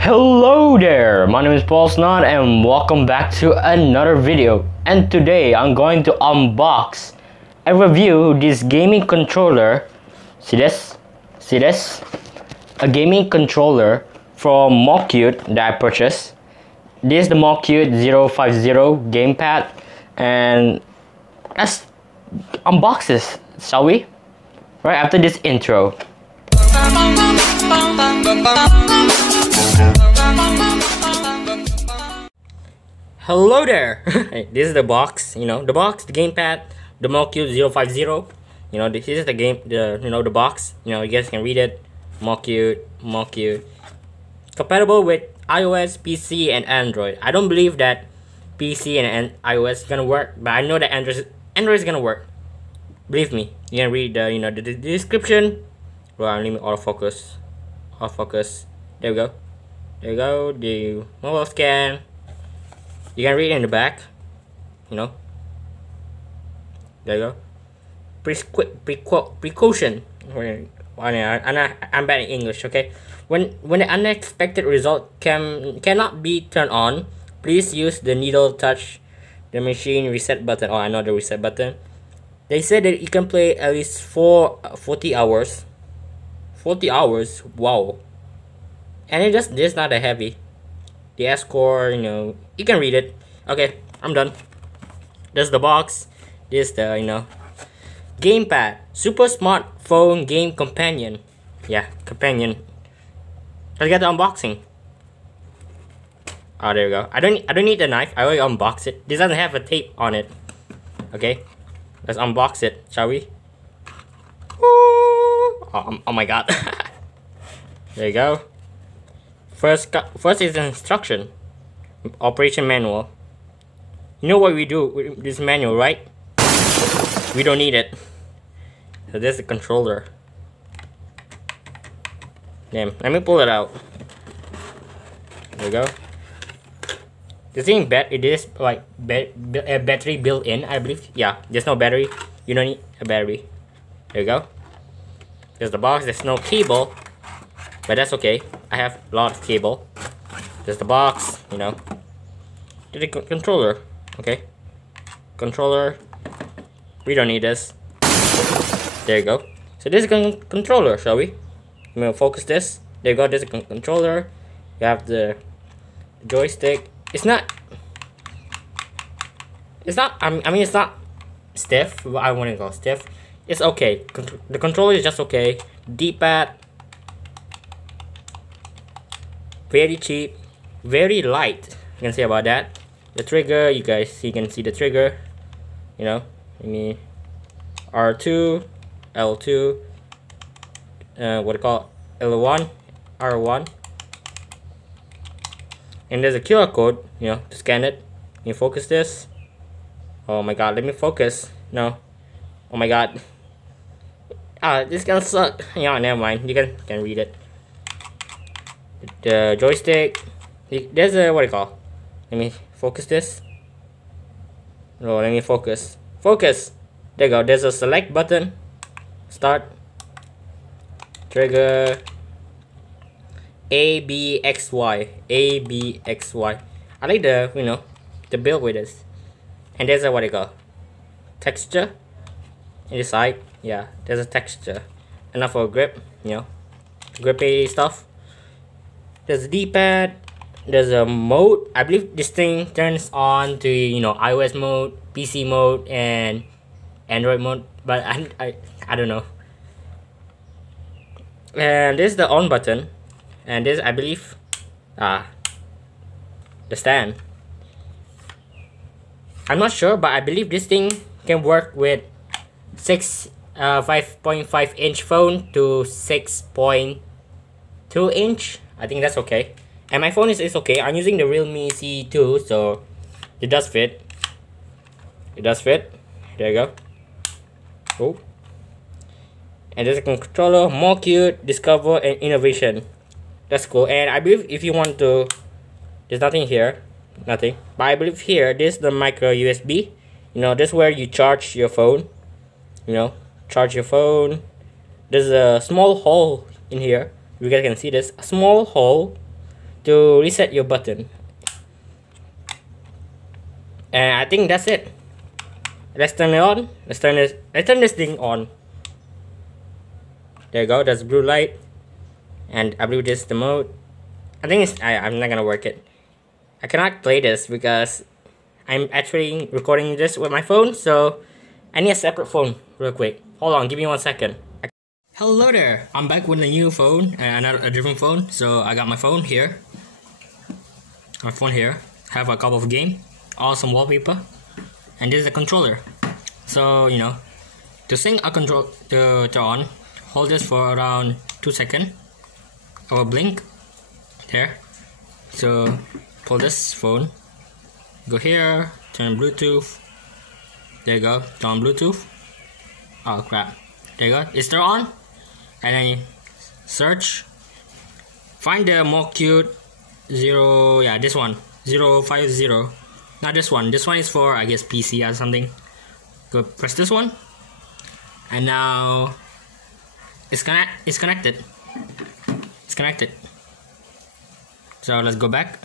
Hello there, my name is Paul Snod and welcome back to another video. And today I'm going to unbox and review this gaming controller. See this? See this? A gaming controller from MOCUTE that I purchased. This is the MOCUTE 050 Gamepad, and let's unbox this, shall we? Right after this intro. Hello there. This is the box, the box, the gamepad, the MOCUTE 050. This is the game, the box. You guys can read it. MOCUTE. Compatible with iOS, PC, and Android. I don't believe that PC and iOS is gonna work, but I know that Android is gonna work. Believe me. You can read the description. Well, let me autofocus. There we go. The mobile scan. You can read it in the back. There you go. Precaution. I'm bad in English. Okay. When the unexpected result cannot be turned on, please use the needle touch the machine reset button. Oh, I know the reset button. They said that you can play at least 40 hours. 40 hours. Wow. And it's not that heavy. The S Core, you can read it. Okay, I'm done. This is the box. This is the, Gamepad. Super smartphone game companion. Yeah, companion. Let's get the unboxing. Oh, there we go. I don't need the knife. I already unboxed it. This doesn't have a tape on it. Okay, let's unbox it, shall we? Oh my god. There you go. First is the instruction. Operation manual. You know what we do with this manual, right? We don't need it. So this is the controller. Damn, let me pull it out. There we go. The thing it is like a battery built in, I believe. Yeah, there's no battery. You don't need a battery. There you go. There's the box. There's no cable, but that's okay. I have a lot of cable. There's the box. The controller. Okay. Controller. We don't need this. There you go. So this is a controller, shall we? I'm gonna focus this. There you go. This is a controller. You have the joystick. It's not. I mean, it's not stiff. What I want to call stiff. It's okay. The controller is just okay. D-pad. Very cheap. Very light. You can say about that. The trigger. You can see the trigger. Let me. R2, L2. What do you call it? L1, R1. And there's a QR code, to scan it. You focus this. Oh my god, let me focus. No. Oh my god. This gonna suck. Never mind. You can read it. The joystick. There's a, what do you call? Let me focus this. No, let me focus. Focus. There you go. There's a select button. Start. Trigger. A, B, X, Y. A, B, X, Y. I like the, the build with this. And there's a, what do you call? Texture. In the side. Yeah, there's a texture. Enough for grip, grippy stuff. There's a D-pad. There's a mode. I believe this thing turns on to, iOS mode, PC mode, and Android mode. But I don't know. And this is the on button. And this, I believe, the stand. I'm not sure, but I believe this thing can work with 5.5 inch phone to 6.2 inch. I think that's okay. And my phone is okay. I'm using the Realme C2, so it does fit. There you go. Oh. And there's a controller, MOCUTE, Discover, and Innovation. That's cool. And I believe if you want to, there's nothing here. Nothing. But I believe here, this is the micro USB. This is where you charge your phone. Charge your phone. There's a small hole in here. You guys can see this. A small hole to reset your button. And I think that's it. Let's turn it on. Let's turn this thing on. There you go. That's blue light. And I believe this is the mode. I think I'm not gonna work it. I cannot play this because I'm actually recording this with my phone, so I need a separate phone real quick. Hold on, give me 1 second. Hello there. I'm back with a new phone and a different phone. So I got my phone here. My phone here. Have a couple of games. Awesome wallpaper. And this is a controller. So, you know, to sync a control to on, hold this for around 2 seconds. I will blink. There. So pull this phone. Go here. Turn Bluetooth. There you go. Turn on Bluetooth. Oh crap. There you go. It's turned on. And then search. Find the MOCUTE 0. Yeah, this one. 050. Not this one. This one is for, I guess, PC or something. Go press this one. And now it's connected. It's connected. So let's go back.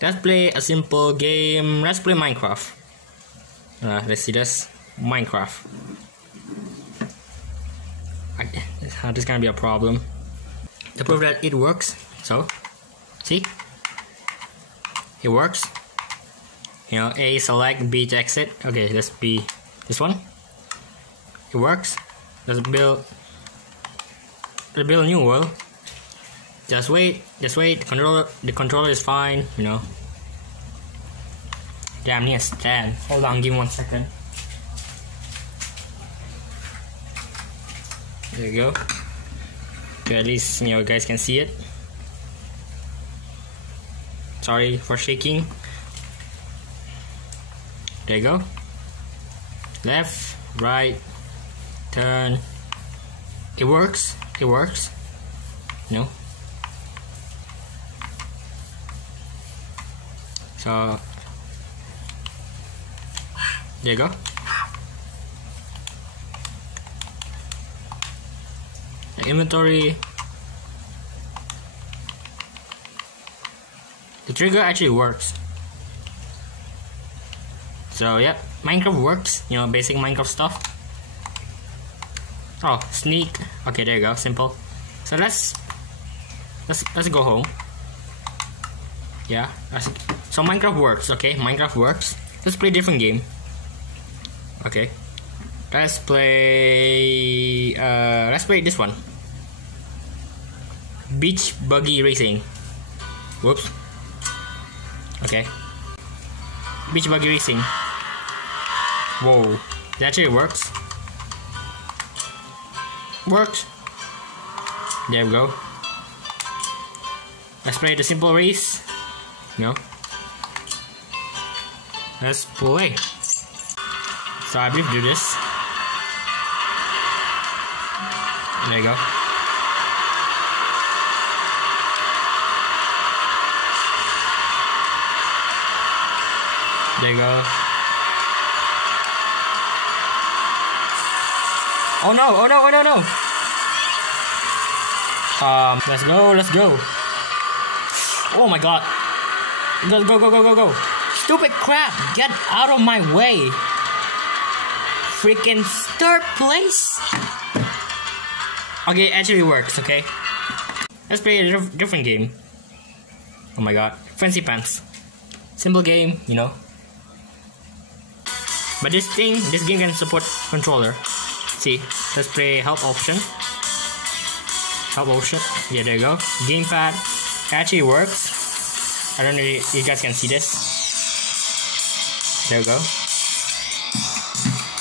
Let's play a simple game. Let's play Minecraft. Let's see this. Minecraft. This is gonna be a problem. To prove that it works. So, see? It works. You know, A select, B to exit. Okay, let's be this one. It works. Let's build a new world. Just wait. The controller is fine, you know. Damn, I need a stand. Hold on, give me 1 second. There you go. Okay, at least, you know, guys can see it. Sorry for shaking. There you go. Left, right, turn. It works. It works. No. So there you go. The inventory. The trigger actually works. So yeah, Minecraft works, you know, basic Minecraft stuff. Oh, sneak. Okay, there you go, simple. So let's go home. Yeah, so Minecraft works, okay? Minecraft works. Let's play a different game. Okay. Let's play this one. Beach Buggy Racing. Whoops. Okay. Beach Buggy Racing. Whoa, that actually works. Works. There we go. Let's play the simple race. No. Let's play. So I believe do this. There you go. There you go. Oh no, oh no, oh no, no. Let's go. Oh my god. Go. Stupid crap, get out of my way. Freaking third place. Okay, it actually works, okay? Let's play a different game. Oh my god, Fancy Pants. Simple game, you know. But this game can support controller. See, let's play help option. Yeah, there you go. Gamepad actually works. I don't know if you guys can see this. There we go.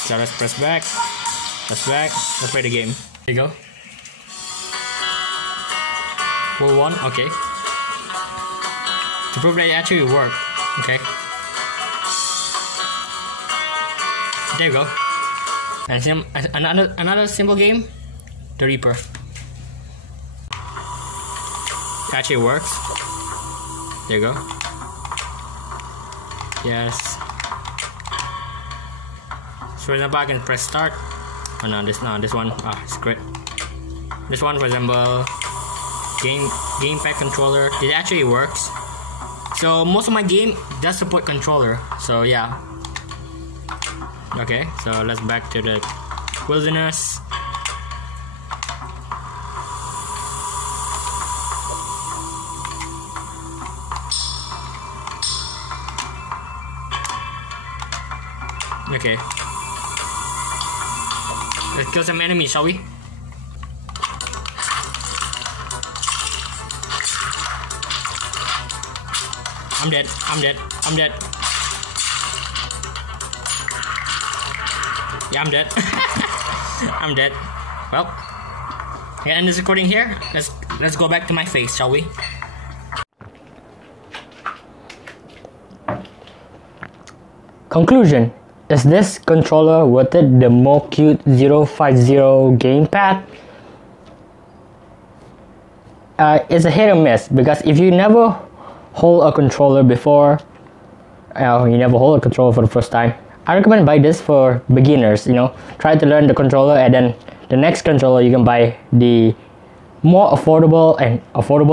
So let's press back. Let's play the game. There you go. World 1, okay. To prove that it actually worked. Okay. There you go. And another simple game, the Reaper. It actually works. There you go. Yes. So for example, I can press start. Oh no, this one. Ah, it's great. This one, for example, gamepad controller. It actually works. So most of my game does support controller. So yeah. Okay, so let's back to the wilderness. Okay. Let's kill some enemies, shall we? I'm dead. I'm dead. I'm dead. Yeah, I'm dead. I'm dead. Well, yeah, end this recording here. Let's go back to my face, shall we? Conclusion. Is this controller worth it? The MOCUTE 050 gamepad? It's a hit or miss, because if you never hold a controller before, you never hold a controller for the first time, I recommend buy this for beginners. You know, try to learn the controller, and then the next controller you can buy the more affordable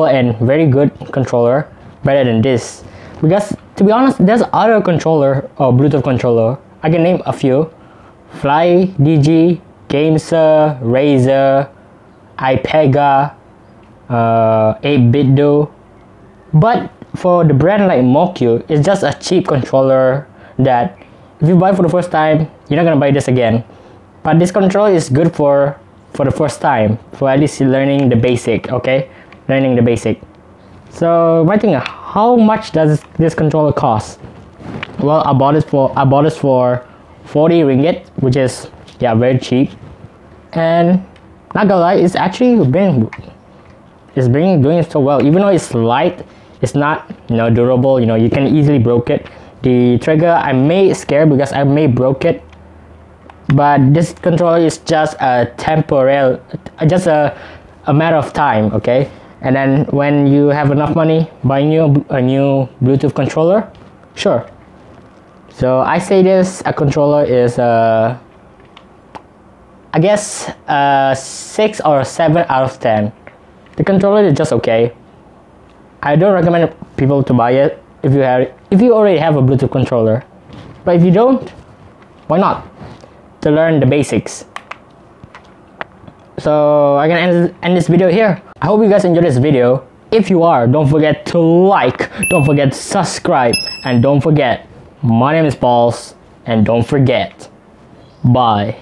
and very good controller better than this. Because to be honest, there's other controller or Bluetooth controller. I can name a few: Fly, DG, Gamesir, Razer, iPega, 8-bit Do. But for the brand like MOCUTE, it's just a cheap controller that if you buy for the first time, you're not gonna buy this again. But this controller is good for the first time, for at least learning the basic. Okay, learning the basic. So my thing, how much does this controller cost? Well, I bought it for 40 ringgit, which is, yeah, very cheap. And not gonna lie, it's actually doing so well. Even though it's light, it's not, you know, durable. You know, you can easily broke it. The trigger, I may scare because I may broke it, but this controller is just a temporary, just a matter of time. Okay, and then when you have enough money, buy a new Bluetooth controller, sure. So I say this controller is I guess 6 or 7 out of 10. The controller is just okay. I don't recommend people to buy it if you already have a Bluetooth controller. But if you don't, why not? To learn the basics. So I can end this video here. I hope you guys enjoyed this video. If you are, don't forget to like, don't forget to subscribe, and don't forget, my name is Pauls, and don't forget, bye.